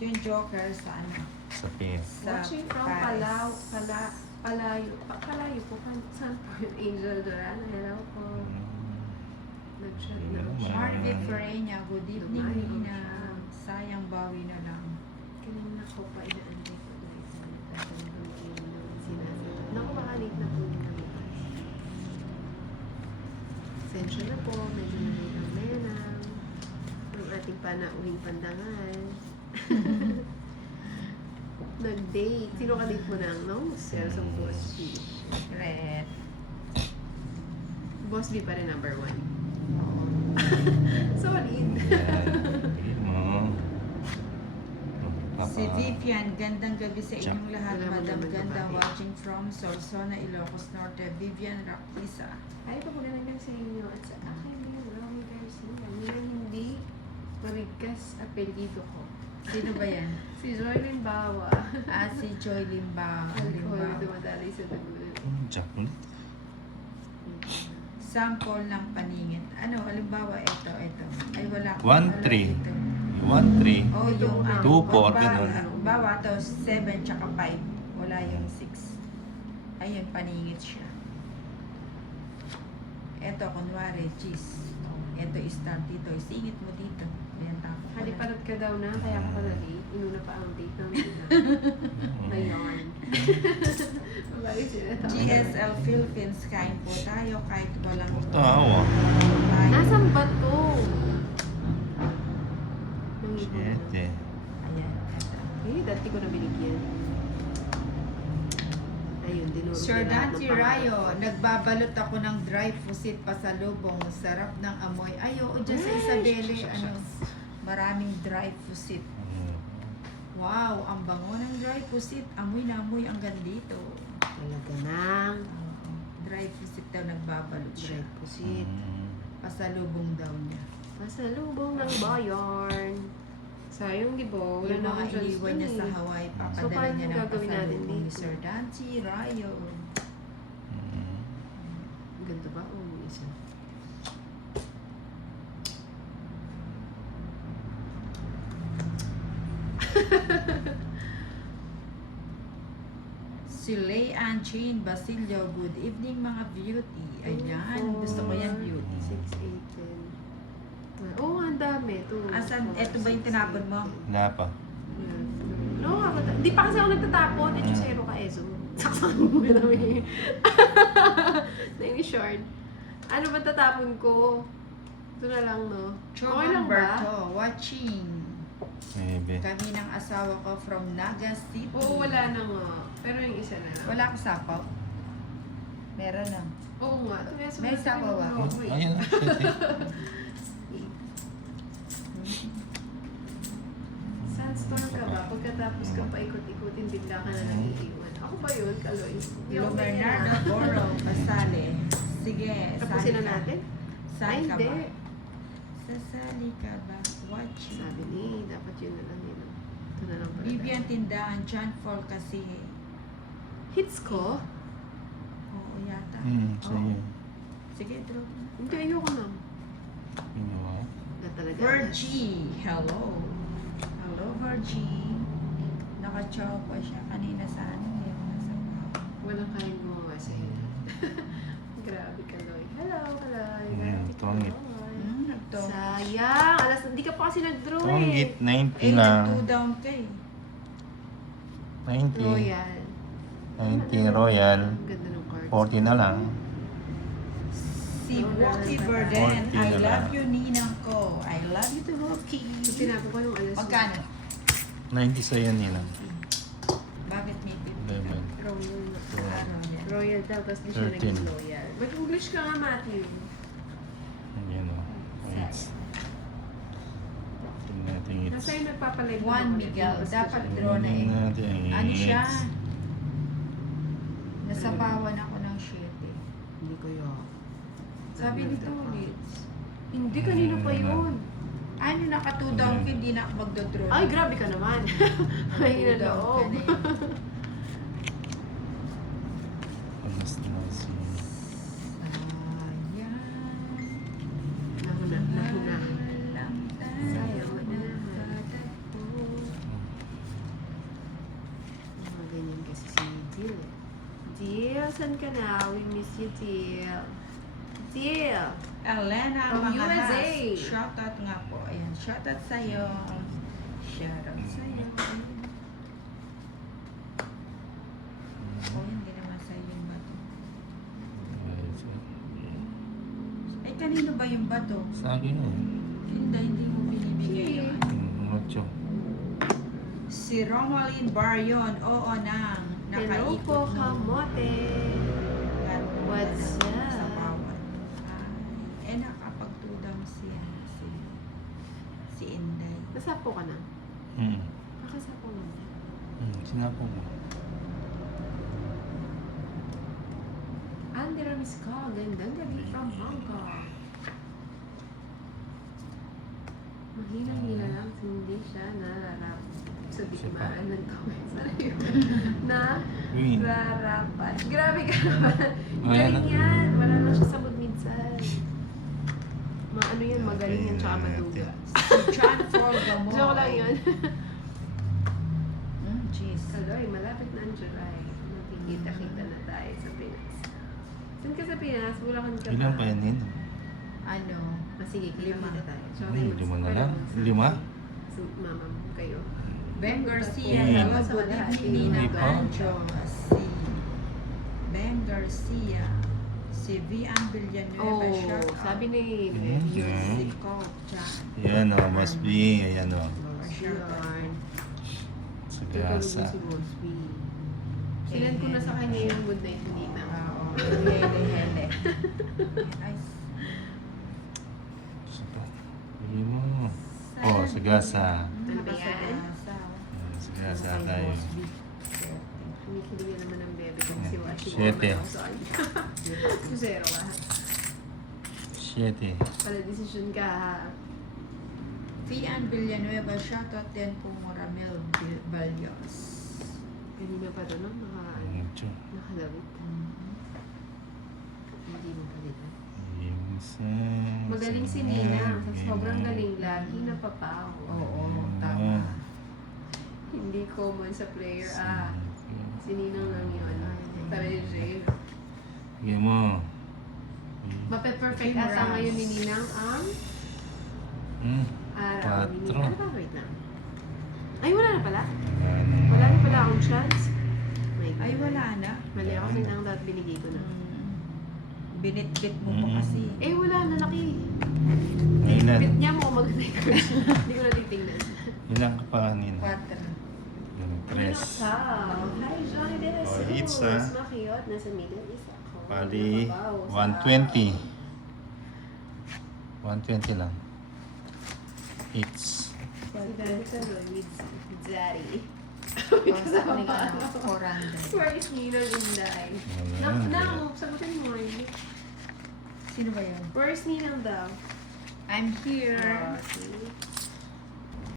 Yung Joker sa ano? Sa PS. Sa Watching from Paris. Palayo po. Saan po yung Angel Duran? Hello po. Nag-chat na Hello, siya. ma'am. Marty Ferreña, good evening, Dumayo Nina. siya. Sayang bawi na lang. Kanina ko pa inaantay ko dahil sa nagtatandang ng sinasagot. Naku, makalate na po yung namitas. Sensya na po, medyo nalate ang menang. Ang ating panauhing pandangal. Nag-date. Sino ka-date mo nang, no? Sir sa Boss B. Red. Boss B pa rin number 1. Solid. Si Vivian, gandang gabi sa inyong lahat. Wala mo Madam naman Ganda, babae. watching from Sorsogon, Ilocos Norte. Vivian Raquisa. Ay, pagkagandang sa inyo. At sa akin, yung Romy Garcia. Nilang hindi marigkas apelido ko. Sino ba yan? Si Joylyn Bawa. Si Joy Limba. Alcohol, dumadali sa dugulan. Chocolate. Sample ng paningin. Ano, halimbawa, ito. Ay, wala. 1-3. Ito. 1-3. Oh, yung 2-4, ganun. Bawa to 7 tsaka 5. Wala yung 6. Ayun, paningit siya. Ito, kunwari, cheese. Ito, start dito. Singit mo dito. Ayan, tapos. Halipalat ka daw na, kaya ka pala late. Inuna pa ang date ng ina. Ngayon. Mabalik sila tao. GSL Philippines, kain po tayo kahit walang Tawa. tayo. Nasaan ba to? Nangipon na. Siyete. Ayan. Eh, dati ko na binigyan. Ayun, dinuro Sir niya lahat ng Dante pangarap Rayo, ko. nagbabalot ako ng dry fusit pasalubong. Sarap ng amoy. Ay, oo, dyan sa Isabela, ano, maraming dry fusit. Wow, ang bango ng dry fusit. Amoy na amoy ang gandito. Talaga nang Dry fusit daw nagbabalot siya. dried pusit. Pasalubong daw niya. Pasalubong ng bayan. Sayang, di ba? Wala Yung na mga akong chance iniwan dun niya sa eh. Hawaii, So, papadala paano niya ng gagawin natin pasalubong ni dito? Sir Dante Rayo. Ganda ba? Oo, isa. Si Lay Anchine Basilio, good evening mga beauty. Ayan, gusto ko yan beauty. 6, 8, 10. Oo, ang dami. Asan, eto ba yung tinapon mo? Wala pa. No, di pa kasi ako nagtatapon. Eh, zero ka, Ezo. Saksan mo na namin. Nai-short. Ano ba tatapon ko? Ito na lang, no? Okay lang ba? Berto, watching. Maybe. Kami ng asawa ko from Naga City. Oo, wala na nga. Pero yung isa na lang. Wala kang sapaw? Meron na. Oo nga. May sapaw ba? Ayun na. Siyete. Sandstorm ka ba? Pagkatapos ka paikot-ikutin, bigla ka na lang iiwan. Ako ba yun, Kaloy? Hindi ako Bernardo ganyan, ah. Boro, Pasale. Sige, Tapusin na sali ka. natin? Sali Ay, ka hindi. ba? Sasali ka ba? Watching. Sabi ni, dapat yun na lang yun. Ito na lang pala. Vivian Tindahan, John Paul kasi. Hits ko? Oo, yata. Sige. Oo. Sige, draw. Hindi, ayoko na. Ginawa. Na talaga. Virgie, hello. Hello, Virgie. Naka-chow pa siya kanina sa ano. Nasa Walang kain mo nga sa'yo. Grabe, Kaloy. Hello, Kaloy. Ayan, Grabe, tungit. Kaloy. Nagto. Sayang! Alas, hindi ka pa kasi nag-draw Tunggit, eh. 90 lang. nag-2 down ka eh. 90. Royal. 90 Royal. Ang ganda ng cards. 40 na lang. Si Wookie Verden, 40 I na love lang. you, ninang ko. I love you to Wookie. So, tinapo ko nung alas. Magkano? 90 sa'yo nila. Bakit may 50 ka? Eleven. Royal. Araw yan. Royal daw, tapos di siya 13. naging loyal. Mag-English ka nga, Matthew. Ayan o. Hits. Tingnan natin hits. Nasa yung nagpapalive. Juan Miguel, dapat draw na eh. Tingnan natin ang Ano siya? hits. Nasapawan ako ng 7. Hindi ko yun. Sabi ni Tulit. Hindi, kanino pa yun? Ano, naka 2 down ka, hindi na ako magdodraw. Ay, grabe ka naman. May Two down ka loob. na yun. Alas na si... Sayang. Nahuna. Walang tayo Sayang, wala. nagtatagpo. Deal eh. Deal, saan ka na? We miss you, Deal. Deal! Elena From Mangalas. USA. Shoutout nga po. Ayan, shoutout sa'yo. Shoutout sa'yo. Oh, hindi naman sa'yo yung bato. Ay, kanino ba yung bato? Sa akin eh. Hindi mo binibigay yun. Mucho. Si Romualdin Barrion, oo nang Hello po, nakaikot kamote! What's up? Sa bawat. Ay, nakapagtudang si Inday. Nasapo ka na? Nakasapo mo na. Sinapo mo. Andy Ramis ka, gandang gabi from Hong Kong. Mahina-hina lang, hindi siya nararap sa bigmaan ng tawid. Sorry. Green. Nararapat. Grabe ka naman. Ayan Galing na. yan. Wala lang siya sa mood minsan. Ano yan, magaling yan, tsaka maduga. Si John Paul Gamon. Joke lang yun. Jeez. Kaloy, malapit na ang July. Magkikita-kita na tayo sa Pinas. Saan ka sa Pinas? Bulacan ka Ilan pa yan yun? Ano? Sige, kita tayo. Tsaka Lima na lang. Lima? So, mama mo kayo. Ben Garcia, Mm. hello, good evening, Nina Hindi pa. Banjo. Si Ben Garcia. Si Vian Villanueva, shout out. sabi ni Si Coach. Yan o, must be. Ayan o. Yarn. Sa Tutulog gasa. mo si Mosby. Sinan ko na sa kanya yung good night ni Nina. Oo, hele. Ay, Hindi mo. Oh, sa gasa. Ano ba yan? Sa gasa tayo. Kinikilig naman ang bebe ko si Washi. Siyete. Zero ka. 7. Pala decision ka ha. Vian Villanueva, shout out din po mo Ramel Balyos. Kanina pa ito, no? Mucho. Nakalawit. Hindi mo palitan. Magaling si Nina. Sa sobrang galing, lagi napapaw. Oo, tama. Hindi common sa player. Si Ninang lang yun. Tareje. Sige mo. Mape-perfect ata ngayon ni Ninang ang araw ni Patro. Ninang. Ano ba? Wait lang. Ay, wala na pala. Wala na pala akong chance. Ay, wala na. Mali ako, Ninang, dapat binigay ko na. Binitbit mo po kasi. Eh, wala na, laki. Ilan? Bit niya mo, maganda yung crush. Hindi ko natitingnan. Ilan ka pa kanina? 4. Tres. Hi, Johnny De Jesus. Oh, hits, ha? Mas makiyot. Nasa Middle East ako. Bali, Nababaw sa- 120. 120 lang. Hits. Si Daddy Kaloy with Daddy. Kasama ka na, 400. Where is Ninang Inday? Ayan. Sagutin mo. Hindi. Sino ba yun? Where is Ninang daw? I'm here. See?